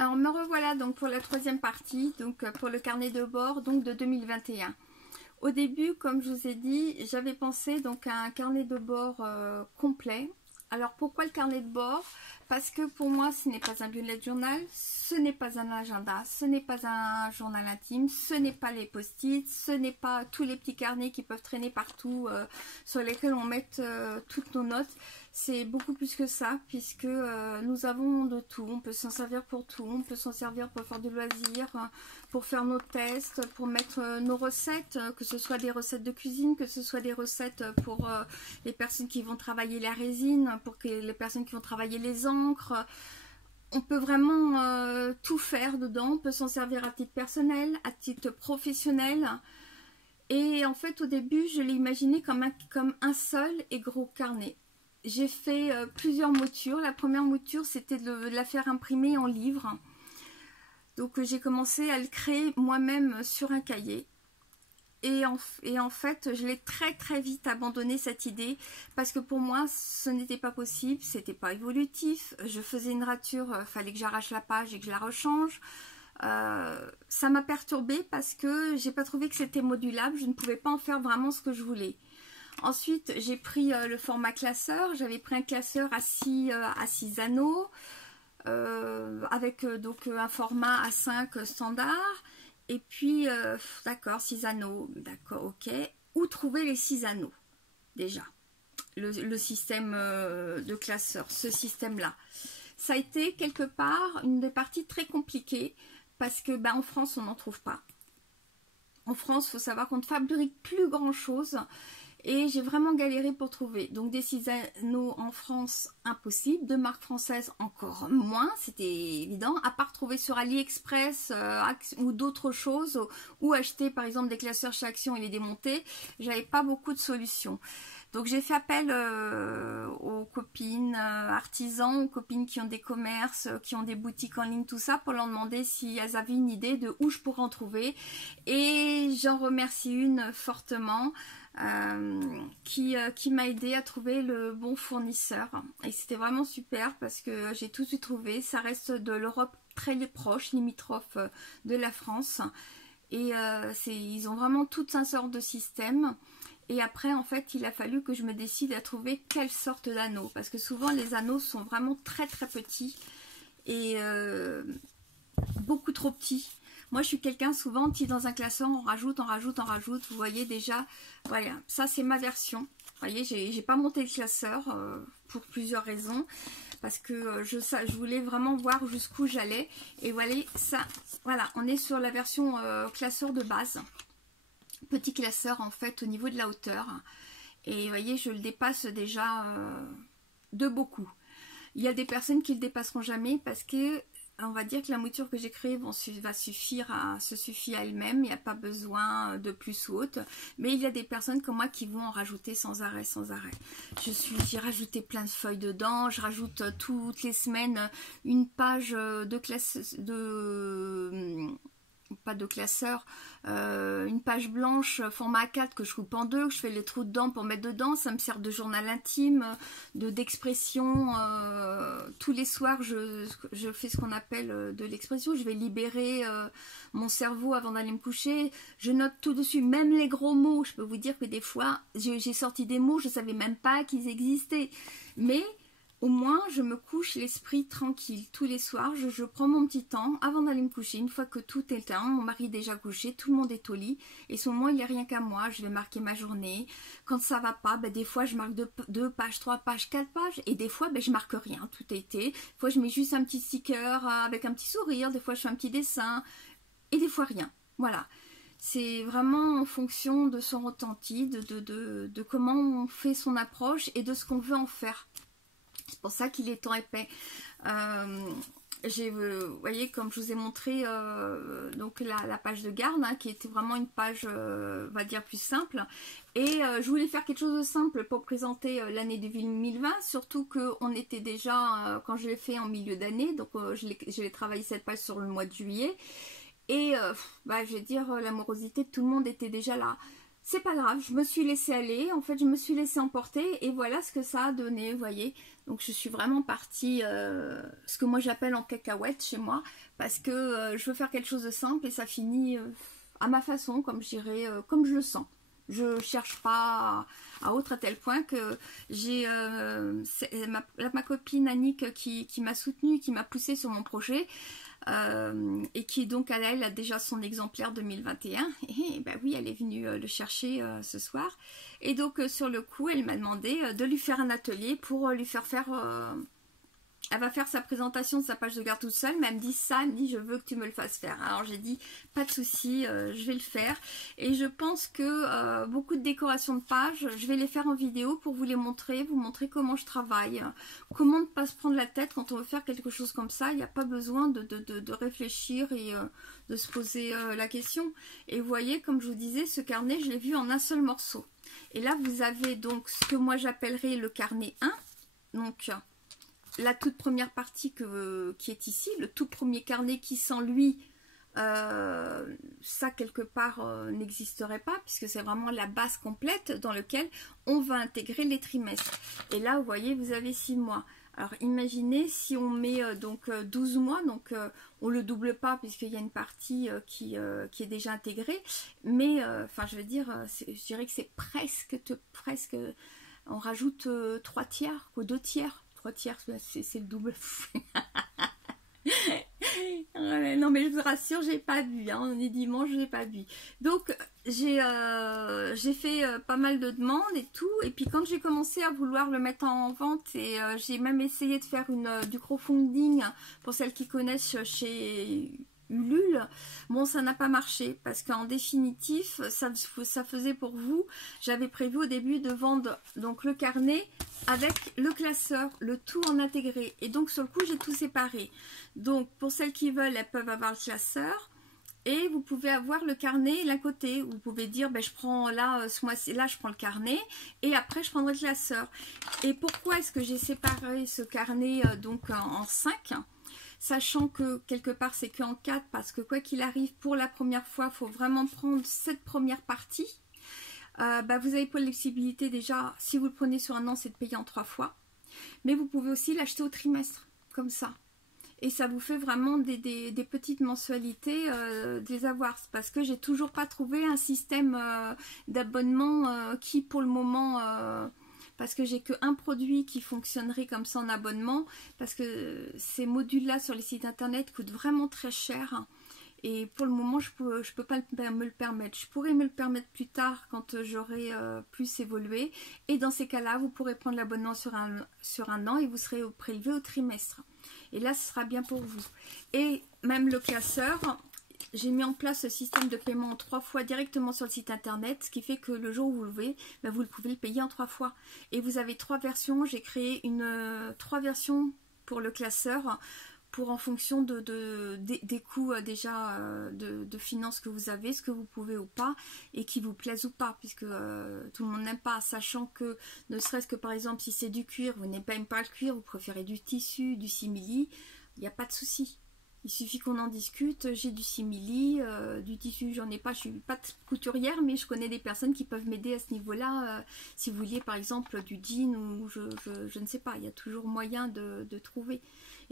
Alors me revoilà donc pour la troisième partie, donc pour le carnet de bord donc de 2021. Au début, comme je vous ai dit, j'avais pensé donc à un carnet de bord complet. Alors pourquoi le carnet de bord? Parce que pour moi ce n'est pas un bullet journal, ce n'est pas un agenda, ce n'est pas un journal intime, ce n'est pas les post-it, ce n'est pas tous les petits carnets qui peuvent traîner partout sur lesquels on met toutes nos notes. C'est beaucoup plus que ça, puisque nous avons de tout. On peut s'en servir pour tout. On peut s'en servir pour faire du loisir, pour faire nos tests, pour mettre nos recettes, que ce soit des recettes de cuisine, que ce soit des recettes pour les personnes qui vont travailler la résine, pour les personnes qui vont travailler les encres. On peut vraiment tout faire dedans. On peut s'en servir à titre personnel, à titre professionnel. Et en fait, au début, je l'ai imaginé comme un seul et gros carnet. J'ai fait plusieurs moutures. La première mouture, c'était de la faire imprimer en livre. Donc j'ai commencé à le créer moi-même sur un cahier. Et en fait, je l'ai très vite abandonné cette idée. Parce que pour moi, ce n'était pas possible. C'était pas évolutif. Je faisais une rature, fallait que j'arrache la page et que je la rechange. Ça m'a perturbée parce que j'ai pas trouvé que c'était modulable. Je ne pouvais pas en faire vraiment ce que je voulais. Ensuite, j'ai pris le format classeur. J'avais pris un classeur à 6 anneaux avec donc un format A5 standard. Et puis, d'accord, 6 anneaux, d'accord, ok. Où trouver les 6 anneaux déjà? Le système de classeur, ce système-là. Ça a été quelque part une des parties très compliquées parce que en France, on n'en trouve pas. En France, il faut savoir qu'on ne fabrique plus grand-chose. Et j'ai vraiment galéré pour trouver. Donc des 6 anneaux en France, impossible. De marques françaises, encore moins. C'était évident. À part trouver sur AliExpress ou d'autres choses. Ou acheter par exemple des classeurs chez Action et les démonter. J'avais pas beaucoup de solutions. Donc j'ai fait appel aux copines artisans, aux copines qui ont des commerces, qui ont des boutiques en ligne, tout ça, pour leur demander si elles avaient une idée de où je pourrais en trouver. Et j'en remercie une fortement. Qui m'a aidé à trouver le bon fournisseur, et c'était vraiment super parce que j'ai tout de suite trouvé. Ça reste de l'Europe très proche, limitrophe de la France, et ils ont vraiment toute une sorte de système. Et après, en fait, il a fallu que je me décide à trouver quelle sorte d'anneau, parce que souvent les anneaux sont vraiment très petits et beaucoup trop petits. Moi, je suis quelqu'un souvent qui dans un classeur, on rajoute. Vous voyez déjà, voilà, ça c'est ma version. Vous voyez, j'ai pas monté le classeur pour plusieurs raisons. Parce que je voulais vraiment voir jusqu'où j'allais. Et voilà, voilà, on est sur la version classeur de base. Petit classeur en fait au niveau de la hauteur. Et vous voyez, je le dépasse déjà de beaucoup. Il y a des personnes qui le dépasseront jamais parce que on va dire que la mouture que j'ai créée va suffire se suffit à elle-même, il n'y a pas besoin de plus ou autre. Mais il y a des personnes comme moi qui vont en rajouter sans arrêt. J'ai rajouté plein de feuilles dedans, je rajoute toutes les semaines une page pas de classeur, une page blanche format A4 que je coupe en deux, que je fais les trous dedans pour mettre dedans. Ça me sert de journal intime, d'expression. Tous les soirs je fais ce qu'on appelle de l'expression. Je vais libérer mon cerveau avant d'aller me coucher. Je note tout dessus, même les gros mots. Je peux vous dire que des fois j'ai sorti des mots, je ne savais même pas qu'ils existaient, mais au moins, je me couche l'esprit tranquille. Tous les soirs, je prends mon petit temps avant d'aller me coucher. Une fois que tout est éteint, mon mari est déjà couché, tout le monde est au lit. Et ce moment, il n'y a rien qu'à moi. Je vais marquer ma journée. Quand ça va pas, des fois, je marque 2 pages, 3 pages, 4 pages. Et des fois, je marque rien. Tout a été. Des fois, je mets juste un petit sticker avec un petit sourire. Des fois, je fais un petit dessin. Et des fois, rien. Voilà. C'est vraiment en fonction de son ressenti, de comment on fait son approche et de ce qu'on veut en faire. C'est pour ça qu'il est tant épais. Vous voyez, comme je vous ai montré donc la page de garde, qui était vraiment une page, on va dire, plus simple. Et je voulais faire quelque chose de simple pour présenter l'année 2020, surtout qu'on était déjà, quand je l'ai fait en milieu d'année, donc j'ai travaillé cette page sur le mois de juillet. Et je vais dire, l'amorosité de tout le monde était déjà là. c'est pas grave, je me suis laissée aller, en fait je me suis laissée emporter et voilà ce que ça a donné, vous voyez. Donc je suis vraiment partie, ce que moi j'appelle en cacahuète chez moi, parce que je veux faire quelque chose de simple et ça finit à ma façon, comme je dirais, comme je le sens. Je cherche pas à autre, à tel point que j'ai ma copine Annick qui m'a soutenue, qui m'a poussée sur mon projet. Et qui donc elle a déjà son exemplaire 2021 et ben oui, elle est venue le chercher ce soir et donc sur le coup elle m'a demandé de lui faire un atelier pour lui faire elle va faire sa présentation de sa page de garde toute seule, mais elle me dit ça, elle me dit je veux que tu me le fasses faire. Alors j'ai dit pas de souci, je vais le faire. Et je pense que beaucoup de décorations de pages, je vais les faire en vidéo pour vous les montrer, vous montrer comment je travaille. Comment ne pas se prendre la tête quand on veut faire quelque chose comme ça, il n'y a pas besoin de réfléchir et de se poser la question. Et vous voyez, comme je vous disais, ce carnet, je l'ai vu en un seul morceau. Et là, vous avez donc ce que moi j'appellerais le carnet 1. Donc la toute première partie qui est ici, le tout premier carnet qui sans lui, ça quelque part n'existerait pas, puisque c'est vraiment la base complète dans laquelle on va intégrer les trimestres. Et là, vous voyez, vous avez 6 mois. Alors imaginez si on met donc 12 mois, donc on ne le double pas puisqu'il y a une partie qui est déjà intégrée, mais enfin je veux dire, je dirais que c'est presque, on rajoute 3 tiers ou 2 tiers. 3 tiers, c'est le double. Non mais je vous rassure, j'ai pas bu, hein. On est dimanche, j'ai pas bu. Donc j'ai fait pas mal de demandes et tout, et puis quand j'ai commencé à vouloir le mettre en vente, et j'ai même essayé de faire du crowdfunding pour celles qui connaissent chez Ulule, bon ça n'a pas marché parce qu'en définitif ça faisait pour vous, j'avais prévu au début de vendre donc le carnet avec le classeur, le tout en intégré, et donc sur le coup j'ai tout séparé. Donc pour celles qui veulent, elles peuvent avoir le classeur et vous pouvez avoir le carnet l'un côté. Vous pouvez dire ben, je prends là ce mois-ci, là je prends le carnet et après je prendrai le classeur. Et pourquoi est-ce que j'ai séparé ce carnet donc en 5, sachant que quelque part c'est qu'en 4, parce que quoi qu'il arrive, pour la première fois il faut vraiment prendre cette première partie. Bah, vous avez pas de flexibilité déjà, si vous le prenez sur un an, c'est de payer en 3 fois. Mais vous pouvez aussi l'acheter au trimestre, comme ça. Et ça vous fait vraiment des petites mensualités des avoirs. Parce que j'ai toujours pas trouvé un système d'abonnement qui pour le moment... parce que j'ai qu'un produit qui fonctionnerait comme ça en abonnement. Parce que ces modules-là sur les sites internet coûtent vraiment très cher. Et pour le moment, je peux pas me le permettre. Je pourrais me le permettre plus tard quand j'aurai plus évolué. Et dans ces cas-là, vous pourrez prendre l'abonnement sur un an et vous serez prélevé au trimestre. Et là, ce sera bien pour vous. Et même le classeur, j'ai mis en place ce système de paiement en 3 fois directement sur le site internet. Ce qui fait que le jour où vous le voulez, ben vous pouvez le payer en 3 fois. Et vous avez 3 versions. J'ai créé 3 versions pour le classeur, pour en fonction des coûts déjà de finances que vous avez, ce que vous pouvez ou pas, et qui vous plaisent ou pas, puisque tout le monde n'aime pas, sachant que ne serait-ce que par exemple si c'est du cuir, vous n'aimez pas le cuir, vous préférez du tissu, du simili, il n'y a pas de souci. Il suffit qu'on en discute, j'ai du simili, du tissu, j'en ai pas, je suis pas couturière, mais je connais des personnes qui peuvent m'aider à ce niveau-là, si vous vouliez par exemple du jean, ou je ne sais pas, il y a toujours moyen de trouver.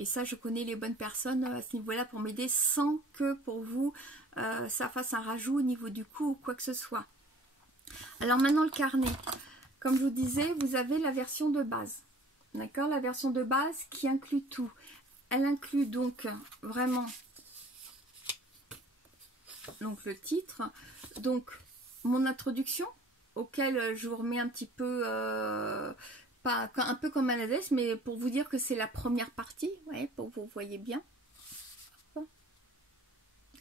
Et ça, je connais les bonnes personnes à ce niveau-là pour m'aider sans que pour vous, ça fasse un rajout au niveau du coût ou quoi que ce soit. Alors maintenant, le carnet. Comme je vous disais, vous avez la version de base. D'accord? La version de base qui inclut tout. Elle inclut donc vraiment donc le titre, donc mon introduction, auquel je vous remets un petit peu... un peu comme à la laisse, mais pour vous dire que c'est la première partie, ouais, pour vous voyez bien.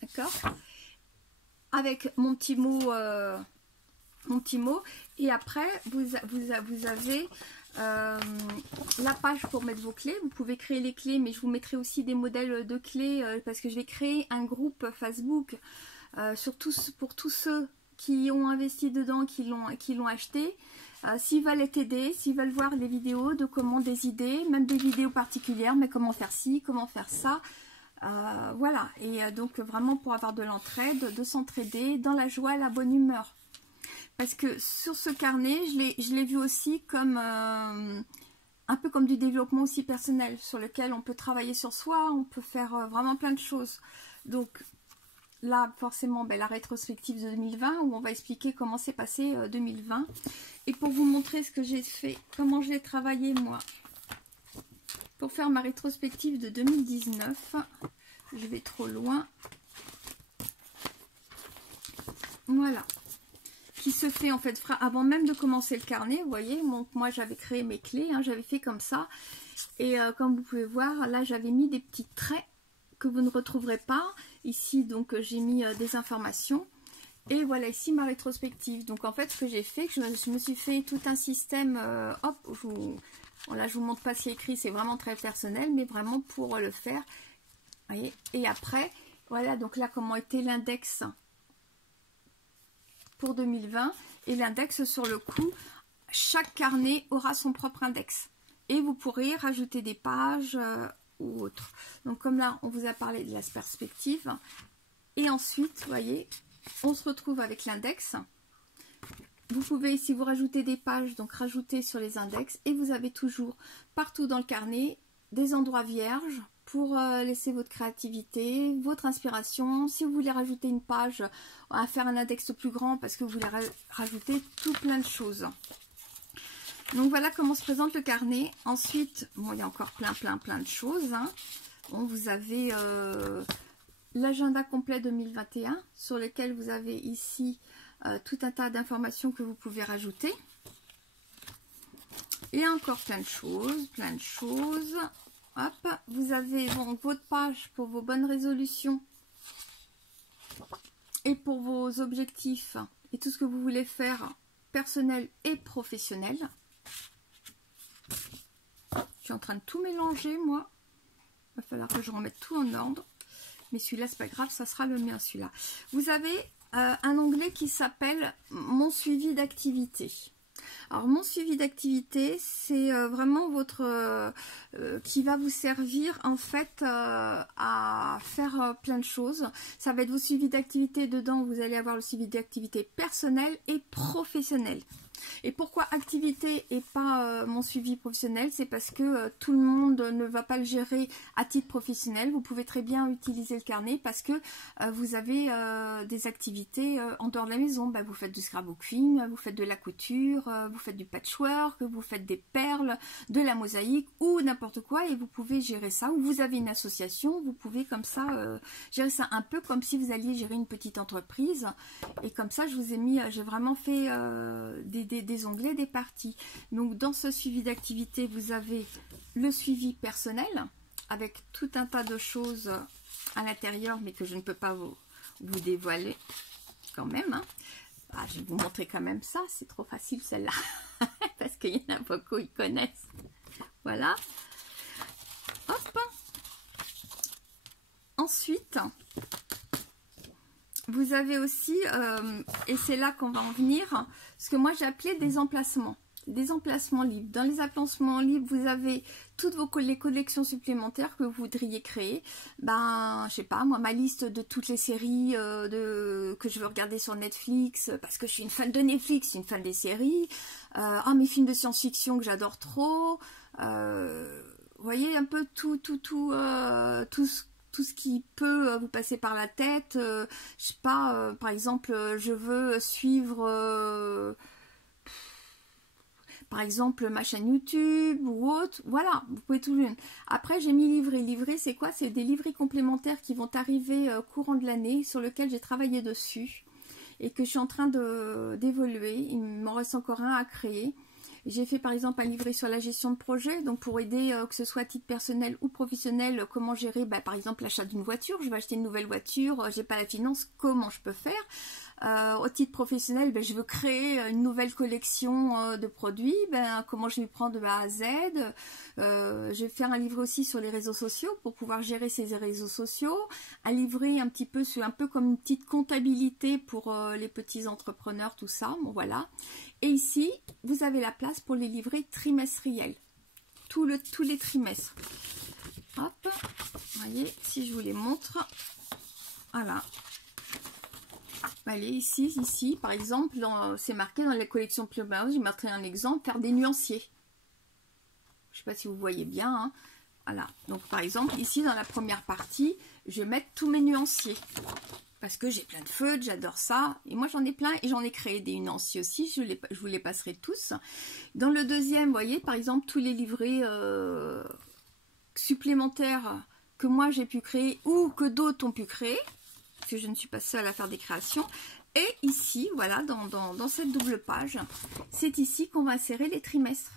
D'accord? Avec mon petit mot, et après vous avez la page pour mettre vos clés. Vous pouvez créer les clés, mais je vous mettrai aussi des modèles de clés parce que je vais créer un groupe Facebook pour tous ceux qui ont investi dedans, qui l'ont acheté. S'ils veulent t'aider, s'ils veulent voir des vidéos de comment, des idées, même des vidéos particulières, mais comment faire ci, comment faire ça, voilà. Et donc vraiment pour avoir de l'entraide, de s'entraider dans la joie, la bonne humeur. parce que sur ce carnet, je l'ai vu aussi comme un peu comme du développement aussi personnel, sur lequel on peut travailler sur soi, on peut faire vraiment plein de choses. Donc là, forcément, ben, la rétrospective de 2020, où on va expliquer comment s'est passé 2020. Et pour vous montrer ce que j'ai fait, comment je l'ai travaillé moi, pour faire ma rétrospective de 2019, je vais trop loin. Voilà. Qui se fait en fait avant même de commencer le carnet, vous voyez. Donc moi j'avais créé mes clés, hein, j'avais fait comme ça. Et comme vous pouvez voir, là j'avais mis des petits traits que vous ne retrouverez pas. Ici donc j'ai mis des informations. Et voilà ici ma rétrospective. Donc en fait ce que j'ai fait, je me suis fait tout un système, hop, voilà, je vous montre pas ce qui est écrit, c'est vraiment très personnel, mais vraiment pour le faire. Vous voyez. Et après, voilà, donc là comment était l'index pour 2020, et l'index sur le coup, chaque carnet aura son propre index. Et vous pourrez rajouter des pages ou autre. Donc comme là, on vous a parlé de la perspective. Et ensuite, vous voyez, on se retrouve avec l'index. Vous pouvez, si vous rajoutez des pages, donc rajouter sur les index. Et vous avez toujours, partout dans le carnet, des endroits vierges pour laisser votre créativité, votre inspiration. Si vous voulez rajouter une page, à faire un index plus grand parce que vous voulez rajouter tout plein de choses. Donc voilà comment se présente le carnet. Ensuite, bon, il y a encore plein de choses. Hein. Bon, vous avez l'agenda complet 2021 sur lequel vous avez ici tout un tas d'informations que vous pouvez rajouter. Et encore plein de choses. Hop, vous avez donc votre page pour vos bonnes résolutions et pour vos objectifs et tout ce que vous voulez faire personnel et professionnel. Je suis en train de tout mélanger moi. Il va falloir que je remette tout en ordre. Mais celui-là, c'est pas grave, ça sera le mien celui-là. Vous avez un onglet qui s'appelle Mon suivi d'activité. Alors mon suivi d'activité, c'est vraiment votre qui va vous servir en fait à faire plein de choses. Ça va être vos suivis d'activité. Dedans, vous allez avoir le suivi d'activité personnelle et professionnelle. Et pourquoi activité et pas mon suivi professionnel? C'est parce que tout le monde ne va pas le gérer à titre professionnel. Vous pouvez très bien utiliser le carnet parce que vous avez des activités en dehors de la maison. Ben, vous faites du scrapbooking, vous faites de la couture, vous faites du patchwork, vous faites des perles, de la mosaïque ou n'importe quoi, et vous pouvez gérer ça. Ou vous avez une association, vous pouvez comme ça gérer ça un peu comme si vous alliez gérer une petite entreprise. Et comme ça, je vous ai mis, j'ai vraiment fait des onglets, des parties. Donc dans ce suivi d'activité, vous avez le suivi personnel avec tout un tas de choses à l'intérieur, mais que je ne peux pas vous dévoiler quand même. Hein. Ah, je vais vous montrer quand même ça, c'est trop facile celle-là, parce qu'il y en a beaucoup, ils connaissent. Voilà. Hop. Ensuite, vous avez aussi, et c'est là qu'on va en venir, ce que moi j'ai appelé des emplacements libres. Dans les emplacements libres, vous avez toutes les collections supplémentaires que vous voudriez créer. Ben, je sais pas, moi, ma liste de toutes les séries que je veux regarder sur Netflix, parce que je suis une fan de Netflix, une fan des séries. Mes films de science-fiction que j'adore trop. Vous voyez un peu tout ce qui peut vous passer par la tête. Je sais pas, par exemple, je veux suivre par exemple ma chaîne YouTube ou autre, voilà, vous pouvez tout lire. Après j'ai mis livret. Livret c'est quoi? C'est des livrets complémentaires qui vont arriver courant de l'année, sur lequel j'ai travaillé dessus et que je suis en train d'évoluer. Il m'en reste encore un à créer. J'ai fait par exemple un livret sur la gestion de projet, donc pour aider que ce soit à titre personnel ou professionnel, comment gérer par exemple l'achat d'une voiture. Je vais acheter une nouvelle voiture, j'ai pas la finance, comment je peux faire? Au titre professionnel, je veux créer une nouvelle collection de produits, comment je vais prendre de A à Z. Je vais faire un livret aussi sur les réseaux sociaux pour pouvoir gérer ces réseaux sociaux. Un livret un petit peu, un peu comme une petite comptabilité pour les petits entrepreneurs, tout ça. Bon, voilà. Et ici, vous avez la place pour les livrets trimestriels. Tous les trimestres. Hop, vous voyez, si je vous les montre. Voilà. Allez, ici, par exemple, c'est marqué dans les collections Plumage, je mettrai un exemple, faire des nuanciers. Je ne sais pas si vous voyez bien, hein. Voilà, donc par exemple, ici dans la première partie, je vais mettre tous mes nuanciers. Parce que j'ai plein de feutres, j'adore ça. Et moi j'en ai plein et j'en ai créé des nuanciers aussi, je vous les passerai tous. Dans le deuxième, vous voyez, par exemple, tous les livrets supplémentaires que moi j'ai pu créer ou que d'autres ont pu créer. Parce que je ne suis pas seule à faire des créations. Et ici, voilà, dans cette double page, c'est ici qu'on va insérer les trimestres.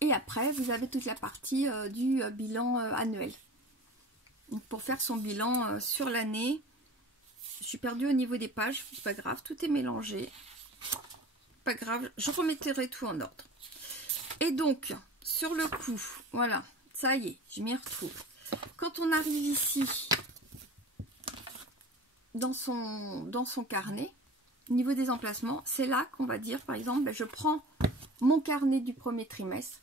Et après, vous avez toute la partie du bilan annuel. Donc, pour faire son bilan sur l'année, je suis perdue au niveau des pages, c'est pas grave, tout est mélangé. Pas grave, je remettrai tout en ordre. Et donc, sur le coup, voilà, ça y est, je m'y retrouve. Quand on arrive ici, dans son carnet, au niveau des emplacements, c'est là qu'on va dire, par exemple, ben, je prends mon carnet du premier trimestre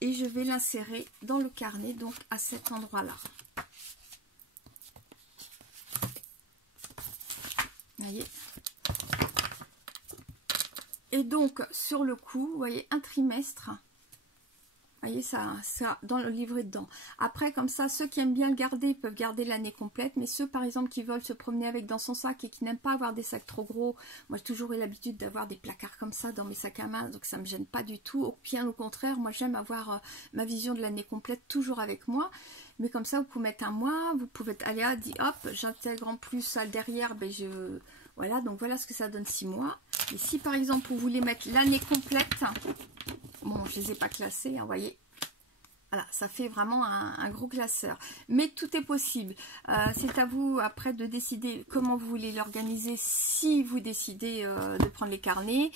et je vais l'insérer dans le carnet, donc à cet endroit-là. Vous voyez. Et donc, sur le coup, vous voyez, un trimestre. Vous voyez, ça dans le livret dedans. Après, comme ça, ceux qui aiment bien le garder peuvent garder l'année complète. Mais ceux, par exemple, qui veulent se promener avec dans son sac et qui n'aiment pas avoir des sacs trop gros. Moi, j'ai toujours eu l'habitude d'avoir des placards comme ça dans mes sacs à main. Donc, ça ne me gêne pas du tout. Bien au contraire, moi, j'aime avoir ma vision de l'année complète toujours avec moi. Mais comme ça, vous pouvez mettre un mois. Vous pouvez aller à dire, hop, j'intègre en plus ça derrière. Ben, voilà, donc voilà ce que ça donne 6 mois. Et si, par exemple, vous voulez mettre l'année complète... Bon, je ne les ai pas classés, hein, vous voyez. Voilà, ça fait vraiment un gros classeur. Mais tout est possible. C'est à vous après de décider comment vous voulez l'organiser si vous décidez de prendre les carnets.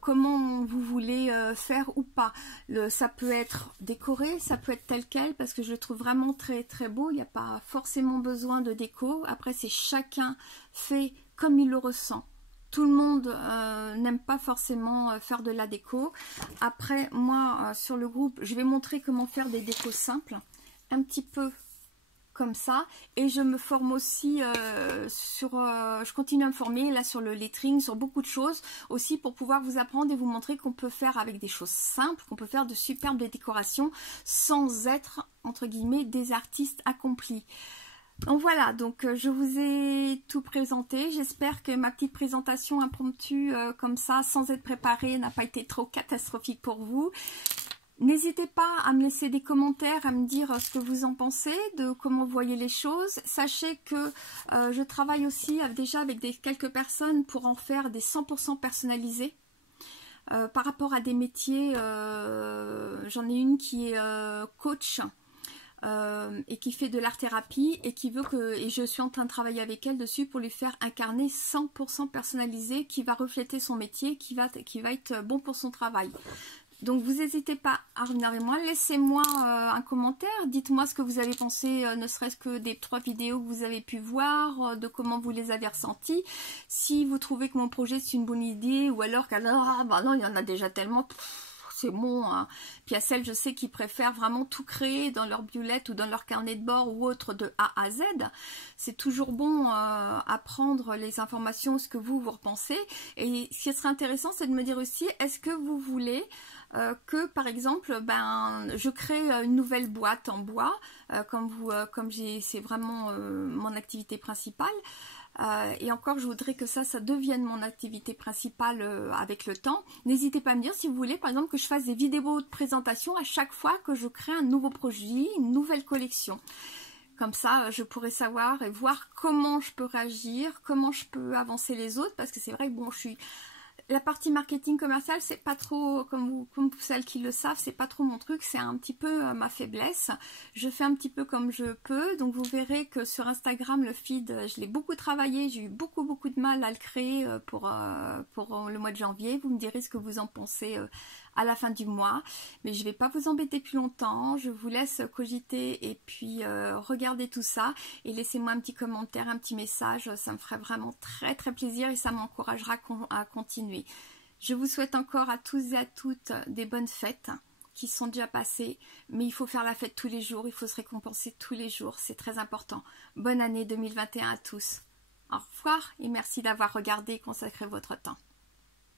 Comment vous voulez faire ou pas. Ça peut être décoré, ça peut être tel quel, parce que je le trouve vraiment très très beau. Il n'y a pas forcément besoin de déco. Après, c'est chacun fait comme il le ressent. Tout le monde n'aime pas forcément faire de la déco. Après, moi, sur le groupe, je vais montrer comment faire des décos simples. Un petit peu comme ça. Et je me forme aussi je continue à me former là sur le lettering, sur beaucoup de choses. Aussi pour pouvoir vous apprendre et vous montrer qu'on peut faire avec des choses simples, qu'on peut faire de superbes décorations sans être, entre guillemets, des artistes accomplis. Donc voilà, donc je vous ai tout présenté. J'espère que ma petite présentation impromptue comme ça, sans être préparée, n'a pas été trop catastrophique pour vous. N'hésitez pas à me laisser des commentaires, à me dire ce que vous en pensez, de comment vous voyez les choses. Sachez que je travaille aussi déjà avec quelques personnes pour en faire des 100% personnalisés. Par rapport à des métiers, j'en ai une qui est coach. Et qui fait de l'art-thérapie et qui veut et je suis en train de travailler avec elle dessus pour lui faire un carnet 100% personnalisé qui va refléter son métier, qui va être bon pour son travail. Donc vous n'hésitez pas à revenir vers moi, laissez-moi un commentaire, dites-moi ce que vous avez pensé, ne serait-ce que des 3 vidéos que vous avez pu voir, de comment vous les avez ressenties, si vous trouvez que mon projet c'est une bonne idée, ou alors bah non, il y en a déjà tellement... c'est bon, hein. Puis il y a celles, je sais, qui préfèrent vraiment tout créer dans leur biolette ou dans leur carnet de bord ou autre de A à Z. C'est toujours bon à prendre les informations, ce que vous repensez. Et ce qui serait intéressant, c'est de me dire aussi, est-ce que vous voulez que, par exemple, je crée une nouvelle boîte en bois, comme c'est vraiment mon activité principale. Et encore, je voudrais que ça devienne mon activité principale avec le temps. N'hésitez pas à me dire si vous voulez, par exemple, que je fasse des vidéos de présentation à chaque fois que je crée un nouveau projet, une nouvelle collection. Comme ça, je pourrais savoir et voir comment je peux réagir, comment je peux avancer les autres, parce que c'est vrai que bon, la partie marketing commercial, c'est pas trop, comme celles qui le savent, c'est pas trop mon truc, c'est un petit peu ma faiblesse. Je fais un petit peu comme je peux, donc vous verrez que sur Instagram, le feed, je l'ai beaucoup travaillé, j'ai eu beaucoup de mal à le créer pour le mois de janvier. Vous me direz ce que vous en pensez à la fin du mois, mais je vais pas vous embêter plus longtemps, je vous laisse cogiter et puis regarder tout ça et laissez-moi un petit commentaire, un petit message, ça me ferait vraiment très plaisir et ça m'encouragera à continuer. Je vous souhaite encore à tous et à toutes des bonnes fêtes qui sont déjà passées, mais il faut faire la fête tous les jours, il faut se récompenser tous les jours, c'est très important. Bonne année 2021 à tous. Au revoir et merci d'avoir regardé et consacré votre temps.